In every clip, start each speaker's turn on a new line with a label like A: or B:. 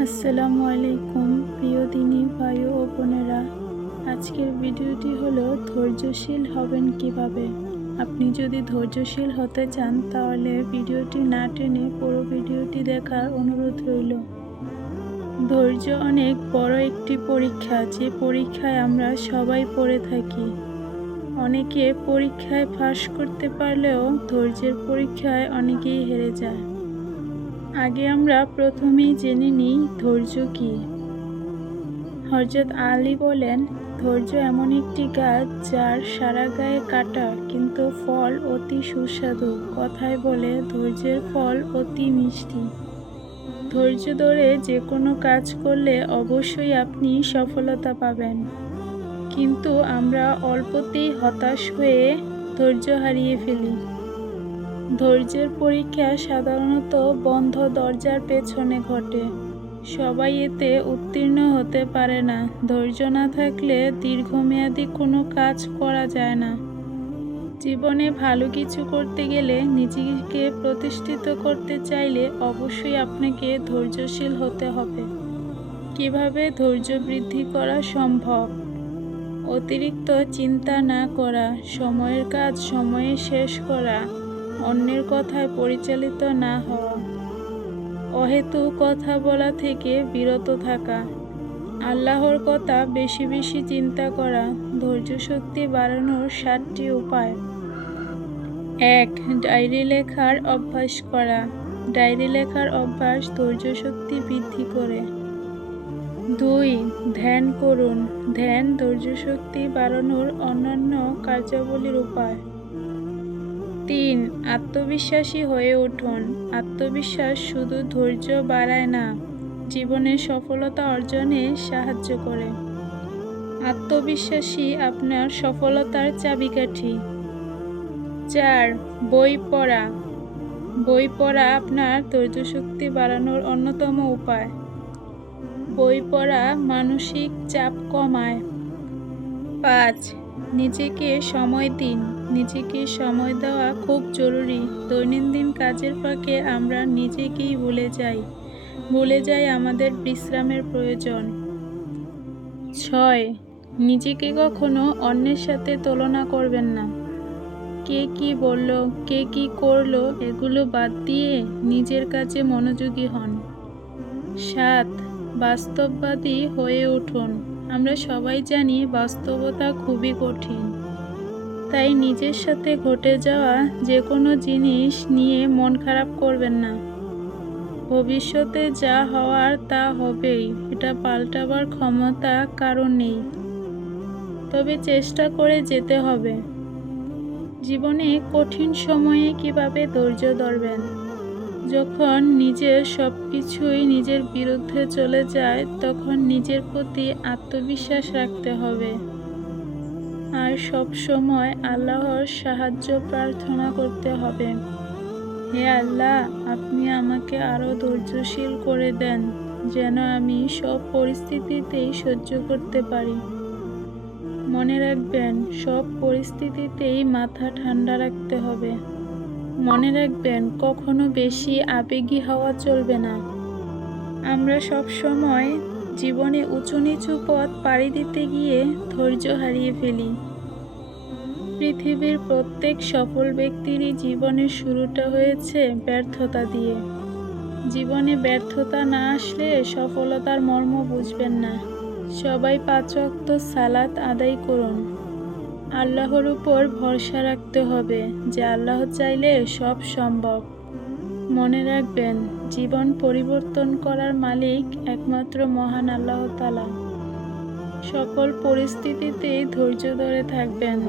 A: আসসালামু আলাইকুম, প্রিয় দিনী ভাই ও বোনেরা। আজকের ভিডিওটি হলো, ধৈর্যশীল হবেন কীভাবে? আপনি যদি ধৈর্যশীল হতে চান, তাহলে ভিডিওটি না টেনে পুরো ভিডিওটি দেখার অনুরোধ রইল। ধৈর্য অনেক বড় একটি পরীক্ষা, যে পরীক্ষায় আমরা সবাই পড়ে থাকি। অনেকে পরীক্ষায় ফাঁস করতে পারলেও ধৈর্যের পরীক্ষায় অনেকেই হেরে যায়। আগে আমরা প্রথমেই জেনে নিই, ধৈর্য কি? হজরত আলী বলেন, ধৈর্য এমন একটি গাছ যার সারা গায়ে কাটা, কিন্তু ফল অতি সুস্বাদু। কথায় বলে, ধৈর্যের ফল অতি মিষ্টি। ধৈর্য ধরে যে কোনো কাজ করলে অবশ্যই আপনি সফলতা পাবেন। কিন্তু আমরা অল্পতেই হতাশ হয়ে ধৈর্য হারিয়ে ফেলি। ধৈর্যের পরীক্ষা সাধারণত বন্ধ দরজার পেছনে ঘটে। সবাই এতে উত্তীর্ণ হতে পারে না। ধৈর্য না থাকলে দীর্ঘমেয়াদী কোনো কাজ করা যায় না। জীবনে ভালো কিছু করতে গেলে নিজেকে প্রতিষ্ঠিত করতে চাইলে অবশ্যই আপনাকে ধৈর্যশীল হতে হবে। কীভাবে ধৈর্য বৃদ্ধি করা সম্ভব? অতিরিক্ত চিন্তা না করা, সময়ের কাজ সময়ে শেষ করা অন্যের কথায় পরিচালিত না হওয়া। অহেতু কথা বলা থেকে বিরত থাকা। আল্লাহর কথা বেশি বেশি চিন্তা করা ধৈর্য শক্তি বাড়ানোর সাতটি উপায়। এক, ডায়েরি লেখার অভ্যাস করা। ডায়েরি লেখার অভ্যাস ধৈর্য শক্তি বৃদ্ধি করে। দুই, ধ্যান করুন। ধ্যান ধৈর্য শক্তি বাড়ানোর অন্যান্য কার্যাবলীর উপায়। তিন, আত্মবিশ্বাসী হয়ে উঠুন। আত্মবিশ্বাস শুধু ধৈর্য বাড়ায় না জীবনে সফলতা অর্জনে সাহায্য করে। আত্মবিশ্বাসী আপনার সফলতার চাবিকাঠি। চার, বই পড়া। বই পড়া আপনার ধৈর্য শক্তি বাড়ানোর অন্যতম উপায়। বই পড়া মানসিক চাপ কমায়। পাঁচ নিজেকে সময় দিন। নিজেকে সময় দেওয়া খুব জরুরি। দৈনন্দিন কাজের ফাঁকে আমরা নিজেকেই ভুলে যাই। ভুলে যাই আমাদের বিশ্রামের প্রয়োজন। ছয়, নিজেকে কখনো অন্যের সাথে তুলনা করবেন না। কে কি বলল, কে কি করল, এগুলো বাদ দিয়ে নিজের কাছে মনোযোগী হন। সাত, বাস্তববাদী হয়ে উঠুন। আমরা সবাই জানি বাস্তবতা খুবই কঠিন। তাই নিজের সাথে ঘটে যাওয়া যে কোনো জিনিস নিয়ে মন খারাপ করবেন না। ভবিষ্যতে যা হওয়ার তা হবেই, এটা পাল্টাবার ক্ষমতা কারণ নেই। তবে চেষ্টা করে যেতে হবে। জীবনে কঠিন সময়ে কীভাবে ধৈর্য ধরবেন? যখন নিজের সব কিছুই নিজের বিরুদ্ধে চলে যায়, তখন নিজের প্রতি আত্মবিশ্বাস রাখতে হবে। আর সব সময় আল্লাহর সাহায্য প্রার্থনা করতে হবে। হে আল্লাহ, আপনি আমাকে আরও ধৈর্যশীল করে দেন, যেন আমি সব পরিস্থিতিতেই সহ্য করতে পারি। মনে রাখবেন, সব পরিস্থিতিতেই মাথা ঠান্ডা রাখতে হবে। মনে রাখবেন, কখনো বেশি আবেগী হওয়া চলবে না। আমরা সব সময় জীবনে উঁচু নিচু পথ পাড়ি দিতে গিয়ে ধৈর্য হারিয়ে ফেলি। পৃথিবীর প্রত্যেক সফল ব্যক্তিরই জীবনের শুরুটা হয়েছে ব্যর্থতা দিয়ে। জীবনে ব্যর্থতা না আসলে সফলতার মর্ম বুঝবেন না। সবাই পাঁচ অক্ত সালাত আদায় করুন। আল্লাহর উপর ভরসা রাখতে হবে যে আল্লাহ চাইলে সব সম্ভব। মনে রাখবেন, জীবন পরিবর্তন করার মালিক একমাত্র মহান আল্লাহ তালা সকল পরিস্থিতিতেই ধৈর্য ধরে থাকবেন।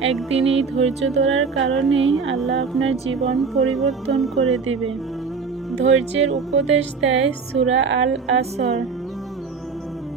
A: একদিন এই ধৈর্য ধরার কারণেই আল্লাহ আপনার জীবন পরিবর্তন করে দিবে। ধৈর্যের উপদেশ দেয় সুরা আল আসর।